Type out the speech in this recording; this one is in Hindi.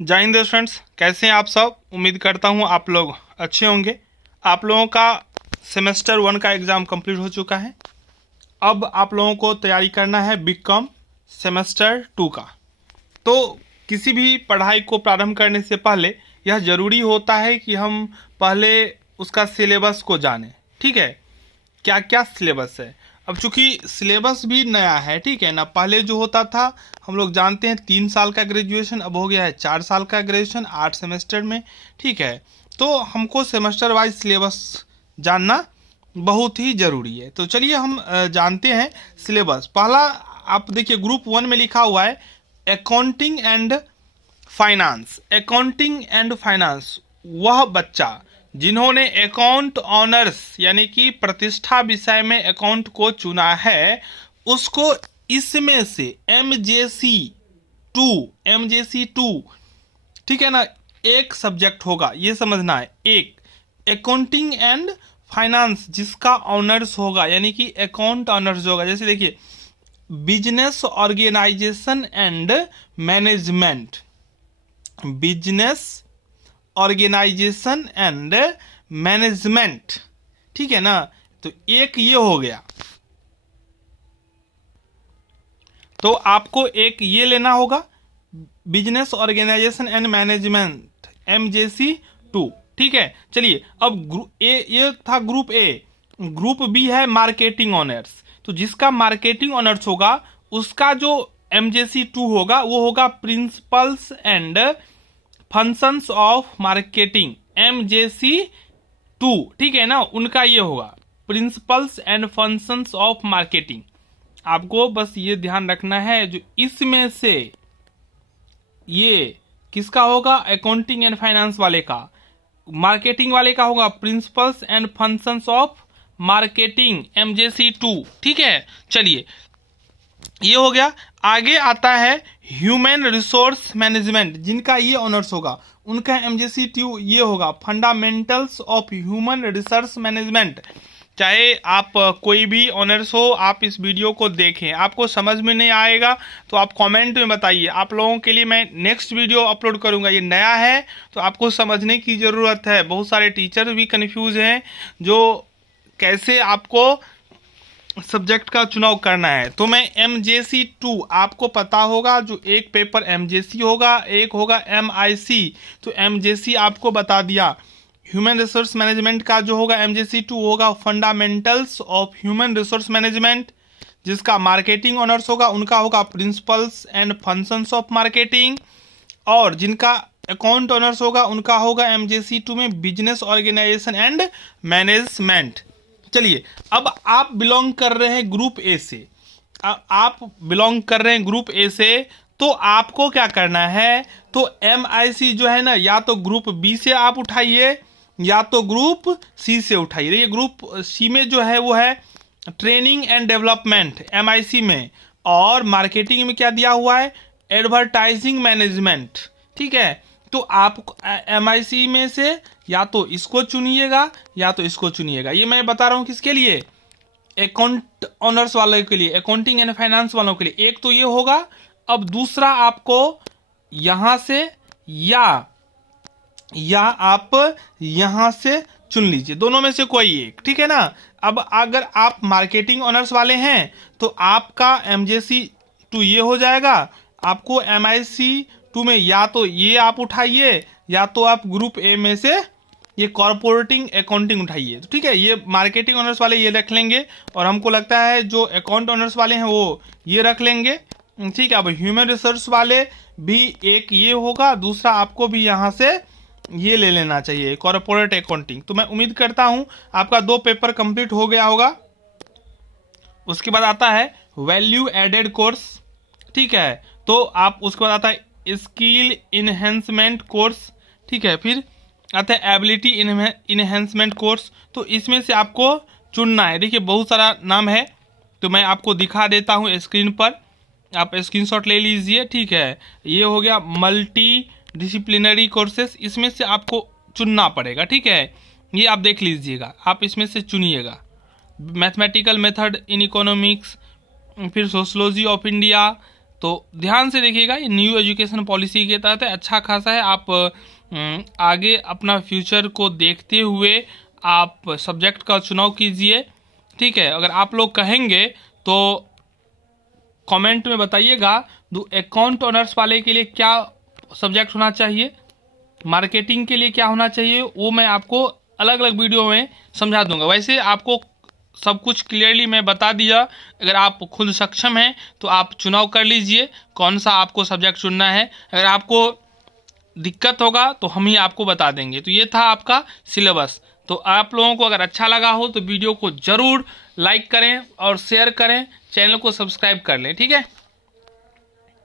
जय हिंद स्टूडेंट्स, कैसे हैं आप सब। उम्मीद करता हूं आप लोग अच्छे होंगे। आप लोगों का सेमेस्टर 1 का एग्ज़ाम कंप्लीट हो चुका है। अब आप लोगों को तैयारी करना है बीकॉम सेमेस्टर 2 का। तो किसी भी पढ़ाई को प्रारंभ करने से पहले यह ज़रूरी होता है कि हम पहले उसका सिलेबस को जानें। ठीक है, क्या क्या सिलेबस है। अब चूंकि सिलेबस भी नया है, ठीक है ना। पहले जो होता था हम लोग जानते हैं 3 साल का ग्रेजुएशन, अब हो गया है 4 साल का ग्रेजुएशन 8 सेमेस्टर में। ठीक है, तो हमको सेमेस्टर वाइज सिलेबस जानना बहुत ही ज़रूरी है। तो चलिए हम जानते हैं सिलेबस। पहला आप देखिए ग्रुप 1 में लिखा हुआ है accounting and finance. Accounting and finance, वह बच्चा जिन्होंने अकाउंट ऑनर्स यानी कि प्रतिष्ठा विषय में अकाउंट को चुना है, उसको इसमें से एमजेसी टू, ठीक है ना, एक सब्जेक्ट होगा, ये समझना है। एक अकाउंटिंग एंड फाइनेंस जिसका ऑनर्स होगा, यानी कि अकाउंट ऑनर्स होगा। जैसे देखिए business organisation and management, business organisation and management, ठीक है ना। तो एक ये हो गया, तो आपको एक ये लेना होगा business organisation and management MJC 2। ठीक है, चलिए अब ये था ग्रुप ए। ग्रुप बी है मार्केटिंग ऑनर्स। तो जिसका मार्केटिंग ऑनर्स होगा उसका जो MJC 2 होगा वो होगा principles and functions of marketing MJC 2। ठीक है ना, उनका ये होगा principles and functions of marketing. आपको बस ये ध्यान रखना है जो इसमें से ये किसका होगा, अकाउंटिंग एंड फाइनेंस वाले का। मार्केटिंग वाले का होगा principles and functions of marketing MJC 2। ठीक है, चलिए ये हो गया। आगे आता है ह्यूमन रिसोर्स मैनेजमेंट, जिनका ये ऑनर्स होगा उनका MJC 2 ये होगा fundamentals of human resource management. चाहे आप कोई भी ऑनर्स हो, आप इस वीडियो को देखें, आपको समझ में नहीं आएगा तो आप कमेंट में बताइए। आप लोगों के लिए मैं नेक्स्ट वीडियो अपलोड करूंगा। ये नया है तो आपको समझने की ज़रूरत है। बहुत सारे टीचर भी कंफ्यूज हैं जो कैसे आपको सब्जेक्ट का चुनाव करना है। तो मैं MJC 2 आपको पता होगा, जो एक पेपर MJC होगा, एक होगा MIC। तो MJC आपको बता दिया। ह्यूमन रिसोर्स मैनेजमेंट का जो होगा MJC 2 होगा fundamentals of human resource management. जिसका मार्केटिंग ऑनर्स होगा उनका होगा principles and functions of marketing. और जिनका अकाउंट ऑनर्स होगा उनका होगा MJC 2 में बिजनेस ऑर्गेनाइजेशन एंड मैनेजमेंट। चलिए अब आप बिलोंग कर रहे हैं ग्रुप ए से। आप बिलोंग कर रहे हैं ग्रुप ए से, तो आपको क्या करना है, तो MIC जो है ना, या तो ग्रुप बी से आप उठाइए या तो ग्रुप सी से उठाइए। देखिए ग्रुप सी में जो है वो है ट्रेनिंग एंड डेवलपमेंट MIC में, और मार्केटिंग में क्या दिया हुआ है, एडवर्टाइजिंग मैनेजमेंट। ठीक है, तो आप MIC में से या तो इसको चुनिएगा या तो इसको चुनिएगा। ये मैं बता रहा हूँ किसके लिए, अकाउंट ऑनर्स वालों के लिए, अकाउंटिंग एंड फाइनेंस वालों के लिए। एक तो ये होगा। अब दूसरा आपको यहां से या आप यहां से चुन लीजिए, दोनों में से कोई एक। ठीक है ना। अब अगर आप मार्केटिंग ऑनर्स वाले हैं तो आपका MJC 2 ये हो जाएगा। आपको MIC 2 में या तो ये आप उठाइए या तो आप ग्रुप ए में से ये कॉर्पोरेटिंग अकाउंटिंग उठाइए। तो ठीक है, ये मार्केटिंग ऑनर्स वाले ये रख लेंगे, और हमको लगता है जो अकाउंट ऑनर्स वाले हैं वो ये रख लेंगे। ठीक है, अब ह्यूमन रिसोर्स वाले भी एक ये होगा, दूसरा आपको भी यहाँ से ये ले लेना चाहिए कॉर्पोरेट अकाउंटिंग। तो मैं उम्मीद करता हूँ आपका 2 पेपर कंप्लीट हो गया होगा। उसके बाद आता है वैल्यू एडेड कोर्स। ठीक है, तो आप उसके बाद आता है स्किल इन्हेंसमेंट कोर्स। ठीक है, फिर आता है एबिलिटी इन्हेंसमेंट कोर्स। तो इसमें से आपको चुनना है। देखिए बहुत सारा नाम है, तो मैं आपको दिखा देता हूँ स्क्रीन पर, आप स्क्रीनशॉट ले लीजिए। ठीक है, ये हो गया मल्टी डिसिप्लिनरी कोर्सेस, इसमें से आपको चुनना पड़ेगा। ठीक है, ये आप देख लीजिएगा, आप इसमें से चुनिएगा। मैथमेटिकल मेथड इन इकोनॉमिक्स, फिर सोशोलॉजी ऑफ इंडिया, तो ध्यान से देखिएगा, ये न्यू एजुकेशन पॉलिसी के तहत है, अच्छा खासा है। आप आगे अपना फ्यूचर को देखते हुए आप सब्जेक्ट का चुनाव कीजिए, ठीक है। अगर आप लोग कहेंगे तो कमेंट में बताइएगा अकाउंट ऑनर्स वाले के लिए क्या सब्जेक्ट होना चाहिए, मार्केटिंग के लिए क्या होना चाहिए, वो मैं आपको अलग अलग वीडियो में समझा दूंगा। वैसे आपको सब कुछ क्लियरली मैं बता दिया। अगर आप खुद सक्षम हैं तो आप चुनाव कर लीजिए कौन सा आपको सब्जेक्ट चुनना है। अगर आपको दिक्कत होगा तो हम ही आपको बता देंगे। तो ये था आपका सिलेबस। तो आप लोगों को अगर अच्छा लगा हो तो वीडियो को ज़रूर लाइक करें और शेयर करें, चैनल को सब्सक्राइब कर लें, ठीक है।